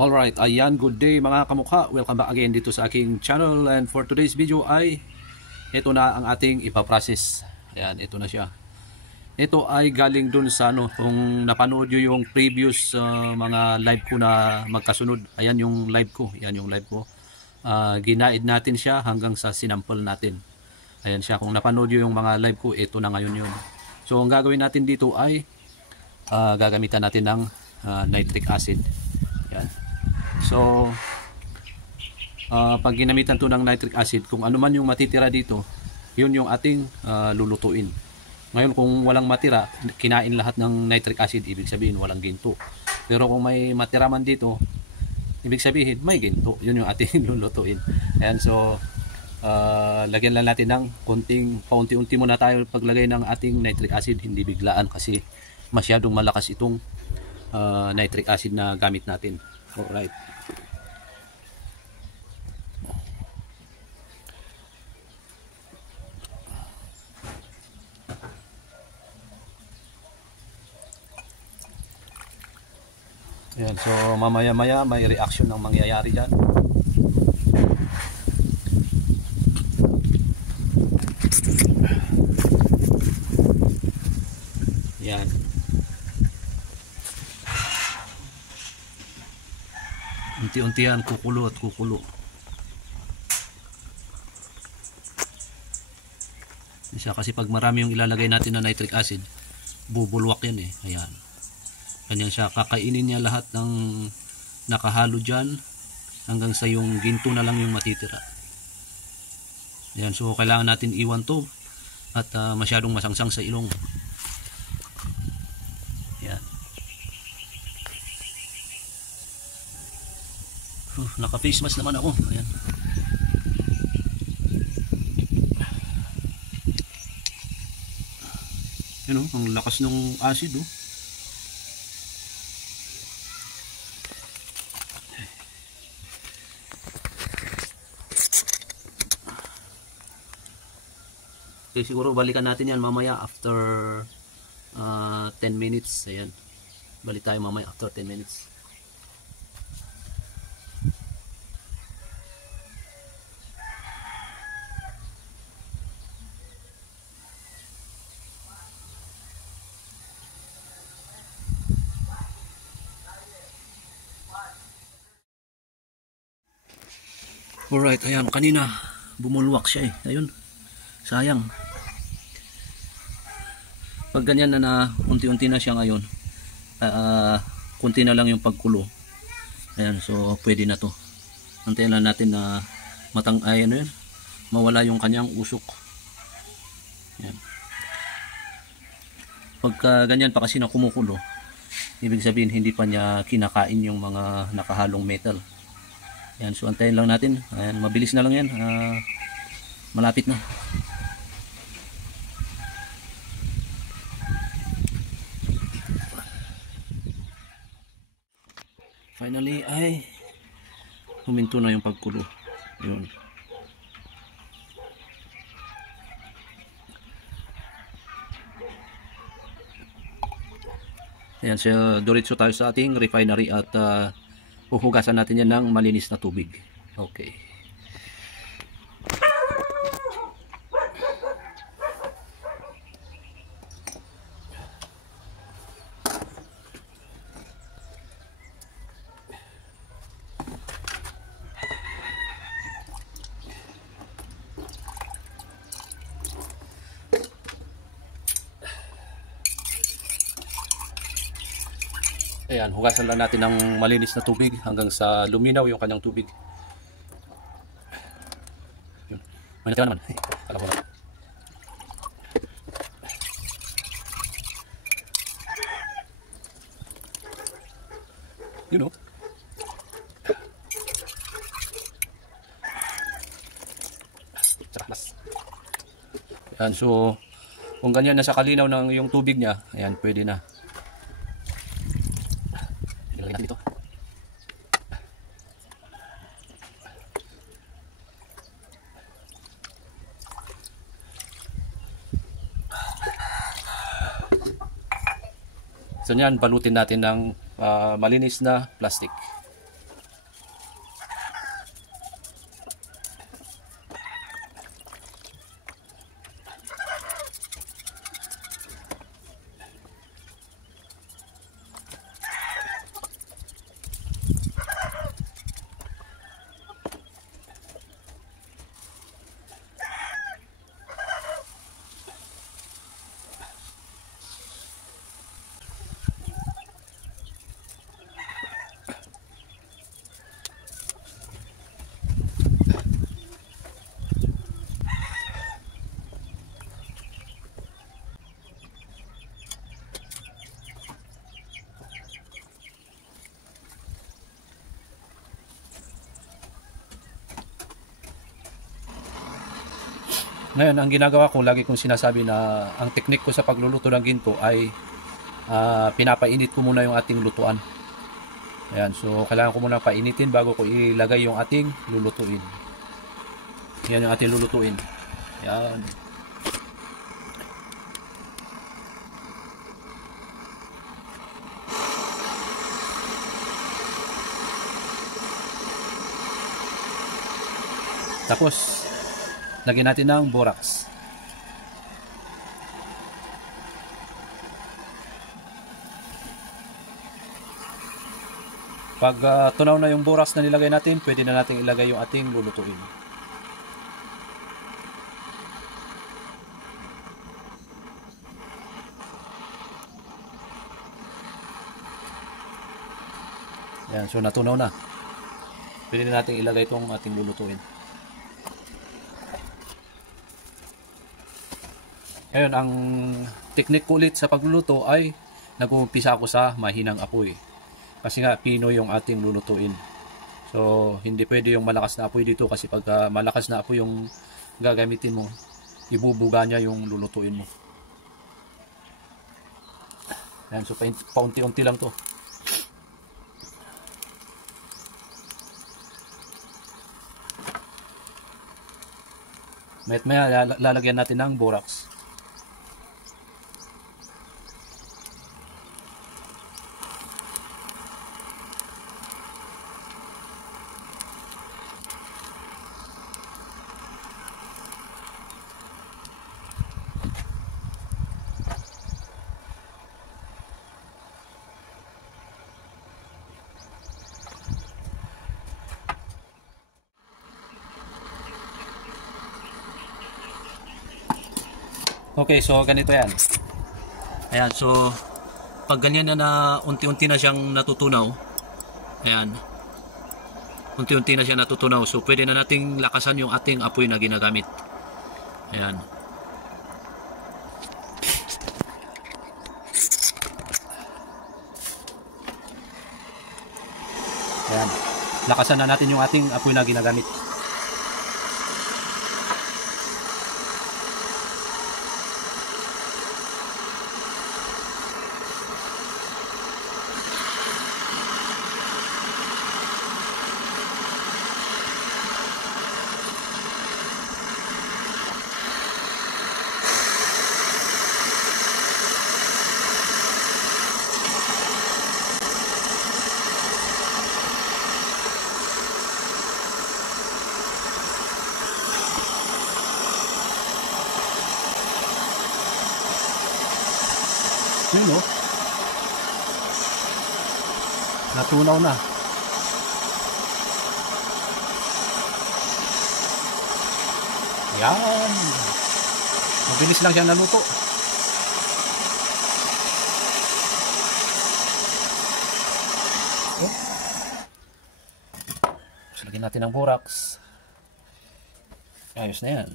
Alright, ayan, good day mga kamukha. Welcome back again dito sa aking channel. And for today's video ay ito na ang ating ipaprocess. Ayan, ito na siya. Ito ay galing dun sa kung napanood nyo yung previous mga live ko na magkasunod. Ayan yung live ko. Ayan yung live ko. Ginaid natin siya hanggang sa sinample natin. Ayan siya. Kung napanood nyo yung mga live ko, ito na ngayon yun. So ang gagawin natin dito ay gagamitan natin ng nitric acid. Ayan. So pag ginamitan to ng nitric acid, kung ano man yung matitira dito, yun yung ating lulutuin. Ngayon kung walang matira, kinain lahat ng nitric acid, ibig sabihin walang ginto. Pero kung may matira man dito, ibig sabihin may ginto. Yun yung ating lulutuin. Ayan, so lagyan lang natin ng paunti-unti muna tayo paglagay ng ating nitric acid, hindi biglaan kasi masyadong malakas itong nitric acid na gamit natin. Alright. Ayan, so mamaya-maya may reaction ng mangyayari dyan. Ayan. Unti-unti yan, kukulo at kukulo. Isa kasi pag marami yung ilalagay natin na nitric acid, bubulwak yan eh. Ayan. Ganyan siya, kakainin niya lahat ng nakahalo dyan hanggang sa yung ginto na lang yung matitira. Ayan, so kailangan natin iwan to at masyadong masangsang sa ilong. Ayan. Naka-face mask naman ako. Ayan. Yun ang lakas ng acid oh. Okay, siguro balikan natin yan mamaya after 10 minutes. Ayan. Balik tayo mamaya after 10 minutes. Alright, ayan. Kanina bumulwak siya eh. Ayun. Sayang. Pag ganyan na unti-unti na siya ngayon, kunti na lang yung pagkulo. Ayan, so pwede na to. Antayin lang natin na yun, mawala yung kanyang usok. Ayan. Pagka ganyan pa kasi na kumukulo, ibig sabihin hindi pa niya kinakain yung mga nakahalong metal. Ayan, so antayin lang natin. Ayan, mabilis na lang yan. Malapit na. Finally ay huminto na yung pagkulo. Yun. Ayan, so diretso tayo sa ating refinery at huhugasan natin yan ng malinis na tubig. Okay. Ayan, hugasan lang natin ng malinis na tubig hanggang sa luminaw yung kanyang tubig. Yun. May natira naman. Kala ko lang. You know. Ayan, so kung ganyan na sa kalinaw ng yung tubig niya, ayan, pwede na. Dito. So yan, balutin natin ng malinis na plastic. Ngayon, ang ginagawa ko, lagi kong sinasabi na ang teknik ko sa pagluluto ng ginto ay pinapainit ko muna yung ating lutuan. Ayan, so kailangan ko muna painitin bago ko ilagay yung ating lulutuin. Yan yung ating lulutuin. Ayan. Tapos, lagyan natin ng borax. Pag tunaw na yung borax na nilagay natin, pwede na natin ilagay yung ating lulutuin. Yan, so natunaw na. Pwede na natin ilagay itong ating lulutuin. Ngayon, ang technique ko ulit sa pagluluto ay nag-uumpisa ako sa mahinang apoy. Kasi nga, pinoy yung ating lulutuin. So, hindi pwede yung malakas na apoy dito kasi pag malakas na apoy yung gagamitin mo, ibubuga niya yung lulutuin mo. Ayan, so paunti-unti lang to. Maya lalagyan natin ng borax. Okay, so ganito yan. Ayan, so pag ganyan na unti-unti na siyang natutunaw, ayan, unti-unti na siya natutunaw, so pwede na nating lakasan yung ating apoy na ginagamit. Ayan. Ayan. Lakasan na natin yung ating apoy na ginagamit. Yun o. Natunaw na. Yan. Mabilis lang siyang naluto. Oh. So, lagyan natin ng borax. Ayos na yan.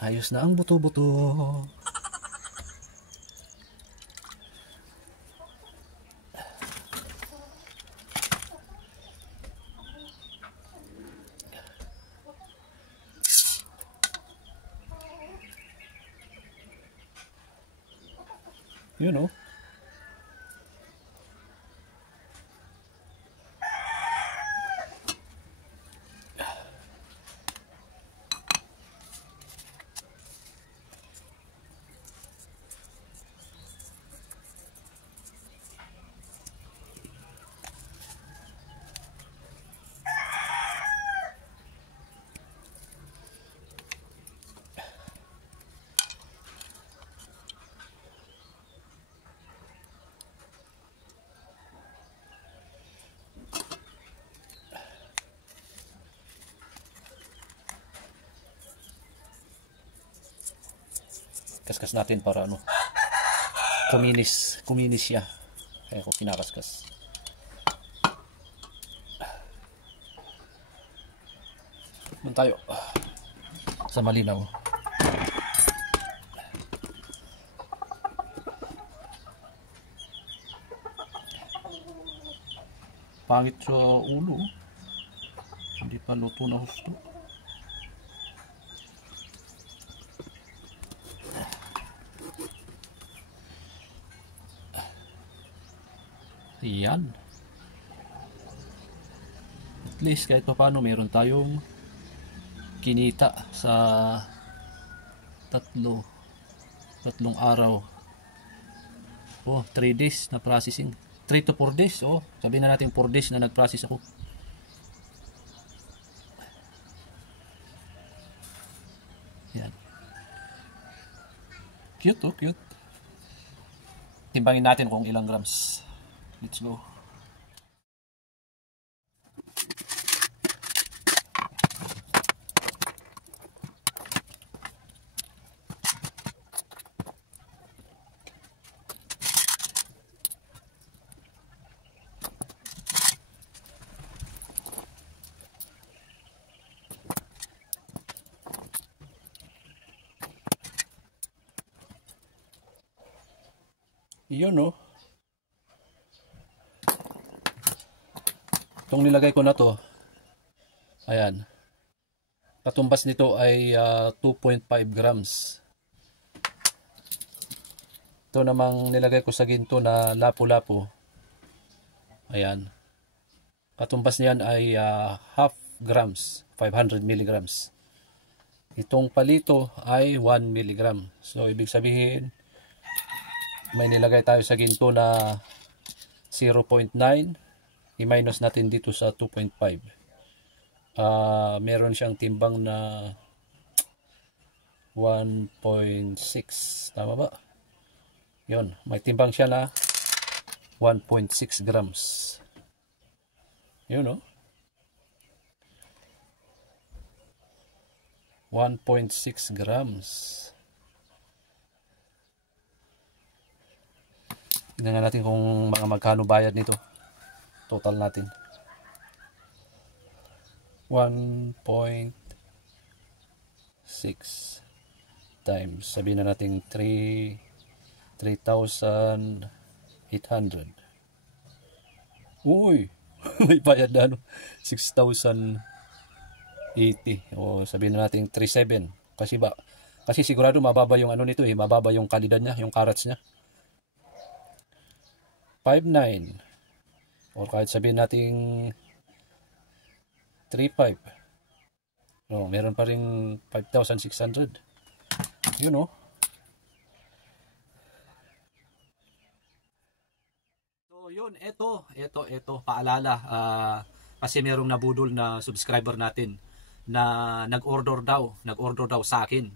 Ayos na ang buto-buto. Yun o. Kaskas natin para ano, kuminis siya. Kaya ko kinakaskas. Doon tayo sa malinaw. Pangit sa ulo. Hindi pa luto na husto. Yan. At least kahit pa paano meron tayong kinita sa tatlong araw. 3 days na processing. 3 to 4 days. Sabihin na natin 4 days na nag-process ako. Yan. Cute, cute. Timbangin natin kung ilang grams. Let's go. Yun, no? Itong nilagay ko na to, ayan, katumbas nito ay 2.5 grams. Ito namang nilagay ko sa ginto na lapu-lapu, ayan, katumbas niyan ay half grams, 500 milligrams. Itong palito ay 1 milligram. So ibig sabihin may nilagay tayo sa ginto na 0.9, i-minus natin dito sa 2.5. Meron siyang timbang na 1.6, tama ba? Yun, may timbang siya na 1.6 grams. Yun, no? 1.6 grams. Tingnan natin kung magkano bayad nito. Total natin. 1.6 times. Sabihin na natin 3,800. Uy! May bayad na 6,080. O sabihin na natin 3,700. Kasi sigurado mababa yung nito mababa yung kalidad niya, yung carats niya. 5,900 or kahit sabihin natin 3,500. Meron pa rin 5,600. Yun, no? So yun, ito paalala, kasi merong nabudol na subscriber natin na nag-order daw sa akin.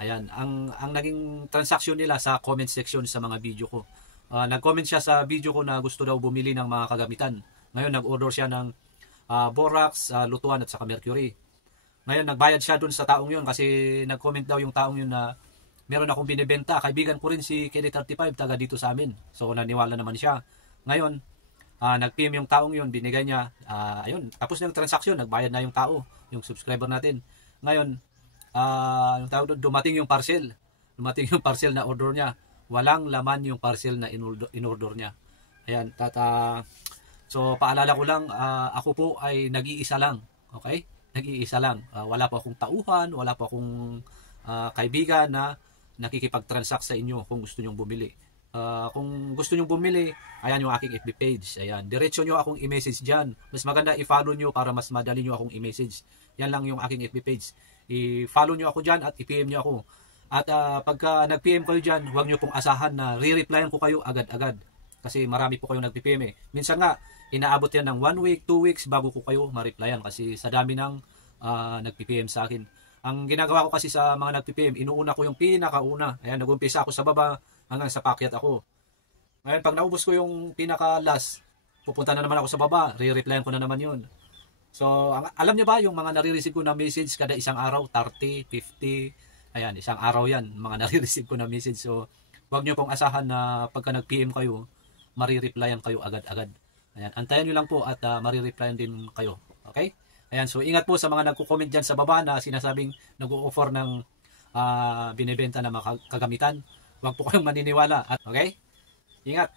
Ayan, ang naging transaction nila sa comment section sa mga video ko. Nag-comment siya sa video ko na gusto daw bumili ng mga kagamitan. Ngayon nag-order siya ng borax, lutuan at saka mercury. Ngayon nagbayad siya dun sa taong yun kasi nag-comment daw yung taong yun na meron akong binibenta. Kaibigan ko rin si KD35, taga dito sa amin. So naniwala naman siya. Ngayon nag-PM yung taong yun, binigay niya. Ayun, tapos na yung transaksyon, nagbayad na yung tao, yung subscriber natin. Ngayon dumating yung parcel. Dumating yung parcel na order niya. Walang laman yung parcel na in-order niya. Ayan, so paalala ko lang, ako po ay nag-iisa lang. Okay? Nag-iisa lang. Wala po akong tauhan, wala po akong kaibigan na nakikipag-transact sa inyo kung gusto nyong bumili. Kung gusto nyong bumili, ayan yung aking FB page. Ayan, diretso nyo akong i-message dyan. Mas maganda i-follow nyo para mas madali nyo akong i-message. Yan lang yung aking FB page. I-follow nyo ako dyan at i-PM nyo ako. At pagka nag-PM kayo dyan, huwag nyo pong asahan na re-replyan ko kayo agad-agad. Kasi marami po kayo nag-PM eh. Minsan nga, inaabot yan ng 1 week, 2 weeks bago ko kayo ma-replyan. Kasi sa dami ng nag-PM sa akin. Ang ginagawa ko kasi sa mga nag-PM, inuuna ko yung pinakauna. Ayan, nag-umpisa ako sa baba hanggang sa pakyat ako. Ngayon, pag naubos ko yung pinaka-last, pupunta na naman ako sa baba, re-replyan ko na naman yun. So, alam nyo ba yung mga nare-receive ko na message kada isang araw, 30, 50, ayan, isang araw yan, mga nare-receive ko na message. So, huwag nyo pong asahan na pagka nag-PM kayo, marireplyan kayo agad-agad. Ayan, antayan nyo lang po at marireplyan din kayo. Okay? Ayan, so ingat po sa mga nagko-comment dyan sa baba na sinasabing nag-o-offer ng binibenta na mga kagamitan. Huwag po kayong maniniwala. Okay? Ingat!